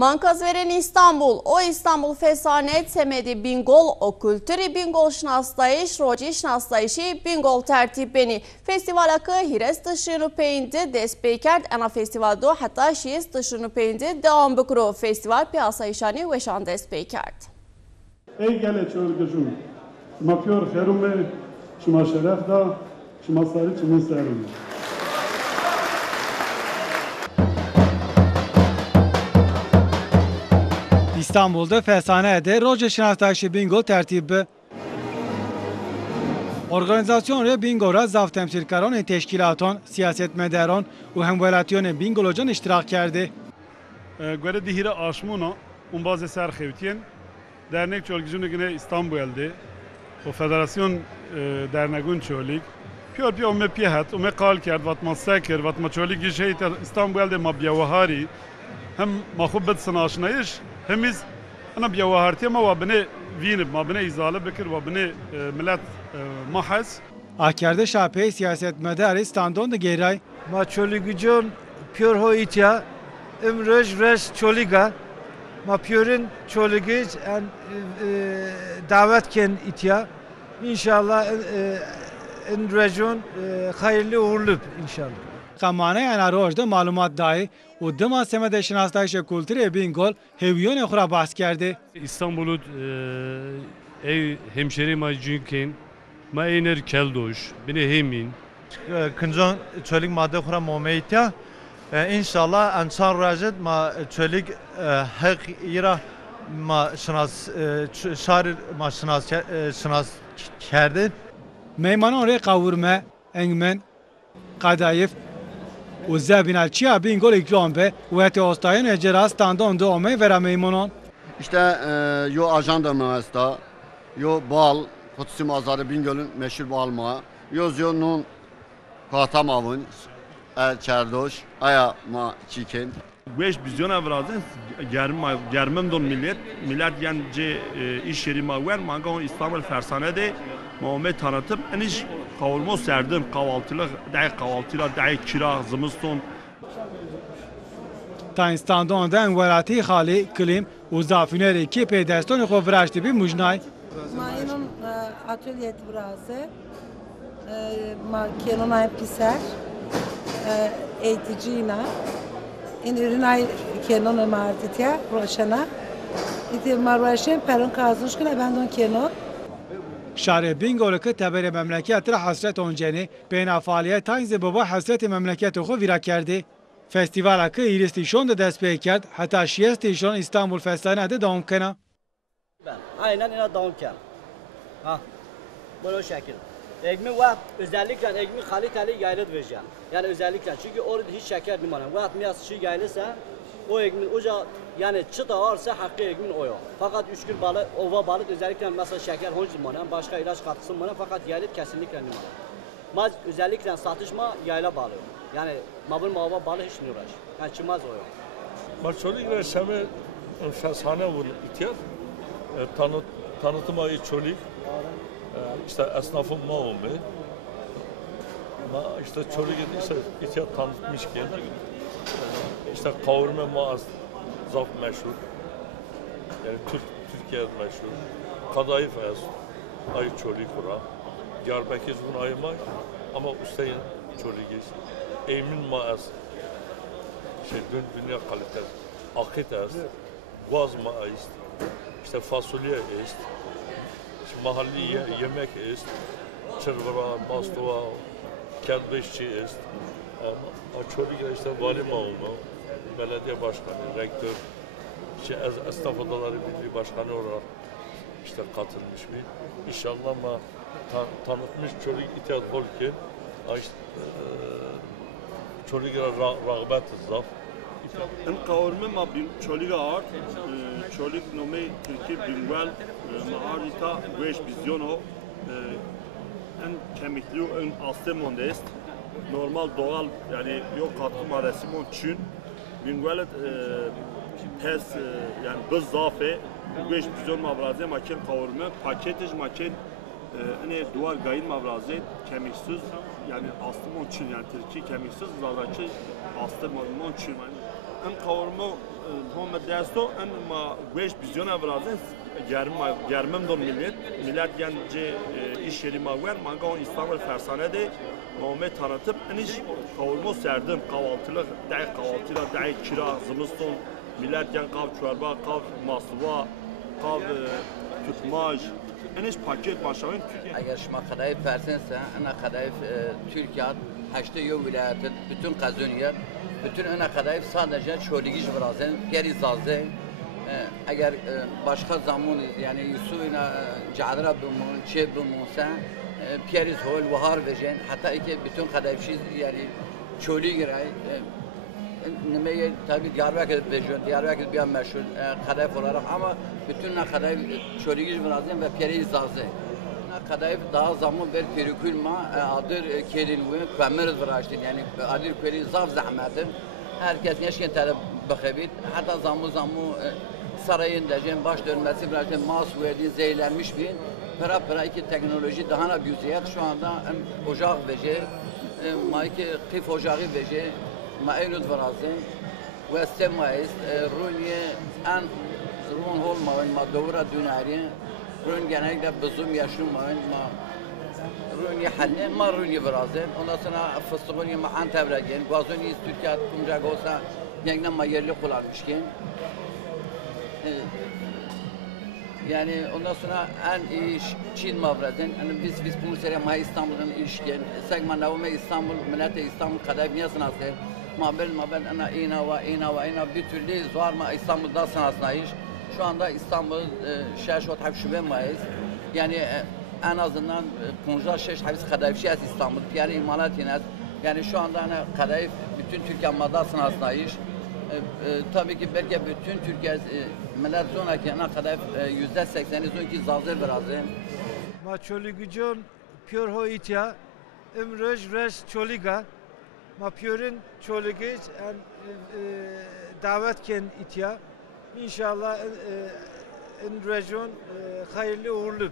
Mankazveren İstanbul, o İstanbul Fesane temedi Bingol, o kültürü Bingol şnastayış, roci şnastayışı Bingol tertibeni. Festival akı hires dışını peyindi, despeykerd ana festival do hatta şiiz dışını peyindi, devam bükürü festival piyasayışani ve şan despeykerd. Ey gele çölgücüm, şuma piyor xerume, şuma şeref da, şuma sarı çimin serum. İstanbul'da Fesane'de Roca Şinastayışı Bingo tertibi. Organizasyonu Bingo'ra zaf temsilkaran teşkilatın, siyasetmedaran ve hemvelatyon Bingolocan iştirak kerdi. Göre dihire aşmuna, bazı serxevtiyen, dernek çölgücünü İstanbul'de, o federasyon dernekün çölik, piyor piyor me piyahat, me kal kerd, vatma sekir, vatma çölik gişe İstanbul'de ma biyavahari, hem mahubet sanaşnayış, hemiz ana biyawahartiye ma bine vinib, ma bine izale bikir, ma bine millet mahas. Ahkerde şapey siyasetmedar standon da geray. Ma çölügücün piyor hoitya, imröj res çölüga, ma piyorin çölügüc en davet ken itya. İnşallah in rejyon hayırlı uğurlu inşallah. Kamane yani rojda malumat dahi و دما سمت شناسایش کلتری بینگول هیویون خورا بحث کرده. İstanbul'u hemşeri macunken ma ener keldoş bine hemin. Kıncan çölük madde khura momeytya inşallah insan rajid ma çölük hak ira ma şinas şair ma şinas kerdi. Meymanan re kavurma engmen kadayıf و زبینال چیا بینگول اکلام به و اتحادیه نجار standon da olmayı veren meymanan. İşte yo ajanda mühendisliği, yo bal, Kutsi Azarı Bingöl'ün meşhur balma, yo ziyonun katamavun, çerdoş, aya ma çiken. Beş vizyon avrazın germem don millet yani iş yeri ma ver manga İstanbul Fersane'de Muhammed tanıtıp eniş kavurma serdim kahvaltılık, dahi kira, zımıston. تا standon da enverati khali klim و زافینری کی پیداستون خو فراشتی بی مجنای. Mayının atölyet burası. Kenonay piser. Eğiticiyna. In ürünay kenon martitya roşana. İti marvaşen peron kazuşkuna bendon kenon. شهر بینگول که تبر مملکت را حسرت آنجانی بین فعالیت تایز بابا حسرت مملکت خو ویرا کرده. فستیوال که ایرستیشون دست پی کرد حتی شیستیشون استانبول فستانه ده دام کنه. Aynen ina devam kan. Ha. Böyle şekil. Ekmek var özellikle ekmek kaliteli yaylıt vereceğim. Yani özellikle çünkü orada hiç şeker limanı. Vaat miyas şey yaylıysa o ekmek oca yani çıta varsa hakkı ekmeğin o yok. Fakat 3 gün balık, ova balık özellikle mesela şeker honç limanı, başka ilaç katkısı limanı fakat yaylıt kesinlikle limanı. Maz özellikle satışma yayla balığı. Yani mabul mava balığı hiç ne uğraş. Yani çıkmaz o yok. Marçolik şeme fesane vur ihtiyar. Tanıtım ayı çolik. İşte esnafım ma olmuyor. Ma işte çolik işte ihtiyar tanıtmışken işte kavurma maaz zaf meşhur. Yani Türkiye meşhur. Kadayıf ez ayı çolik kura. Diyarbakır bunu ayırmay ama Hüseyin çoligiz. Emin maaz dünya kalite. Akit ez. Gaz maaz. İşte fasulye est. Mahalli yemek est. Çırvara, mastova, kelbeşçi est. Ama çolik işte vali olma. Belediye başkanı, rektör, esnaf odaları birliği başkanı olarak işte katılmış bir. İnşallah ama tanıtmış çocuk itaat olurken çocuk rağbet zaf. En kavurma ma çölük ağır, çölük nome Türkiye Bingöl maharita beş vizyono en kemikli en astemon est. Normal doğal yani yok katkı maddesi mon çün. Bingöl pes yani biz zafe beş vizyon mavraze makin kavurma paketiz makin hani duvar gayın mavraze kemiksiz yani astemon çün yani Türkiye kemiksiz zavraçı astemon çün. En kavurma هم دستو ان ما گوش بیزیون برازن گرمم دون millet gence iş yeri maver manga İstanbul Fersane de Muhammed tanıtıp eniş kavurma serdim kahvaltılık kahvaltıyla kira zımıston millet gen kav çorba kav masva kav tutmaj eniş paket başlayın اگر شما خدای پرسنسه انا خدای Türkiye هشته یو ولایت bütün قزونیه bütün انا خدای sadece çölügiş bırakın geri zazı eğer başka zaman yani Yusuf'una cadra bulmun, çe bulmunsa Pieris hol vahar vejen hatta ki bütün kadayıfçı yani çölü giray nemeye tabi Diyarbakır vejen Diyarbakır bir meşhur kadayıf olarak ama bütün kadayıf çölügiş bırakın ve Pieris zazı kadayıf daha zaman bir perikülma adır kelin ve kameriz bıraktın yani adır kelin zaf zahmetin herkes neşken talep bakabit hatta zaman sarayın diyeceğim baş dönmesi bıraktım masuyeli zeylenmiş bir para iki teknoloji daha da büyüyecek şu anda ocak veje maiki kif ocağı veje mainud varazın ve semayist runiye an run olmayın ma doğru düneri run genellikle bizim yaşamayın ma runi halle ma runi varazın ondan sonra fıstığını mahan tebregen gazoni Türkiye kumca olsa yani ma yerli kullanmışken yani ondan sonra en iyi Çin mavradın yani biz bu mesela İstanbul'un ilişkin segman navme İstanbul millete İstanbul kadar niye sanatı mabel ana ina bir türlü zor ma İstanbul'da sanatına iş şu anda İstanbul şaşot hafşube mayız yani en azından konja şeş habis kadayıfçı İstanbul yani imalat yani şu anda ana kadayıf bütün Türkiye madda sanatına iş tabii ki belki bütün Türkiye millet zonaki ana kadar %80'i zonki zazır birazım. Ma çölügücün pür hoitya imröj res çoliga ma pürün çölügüc davet ken itya İnşallah in region hayırlı uğurlu.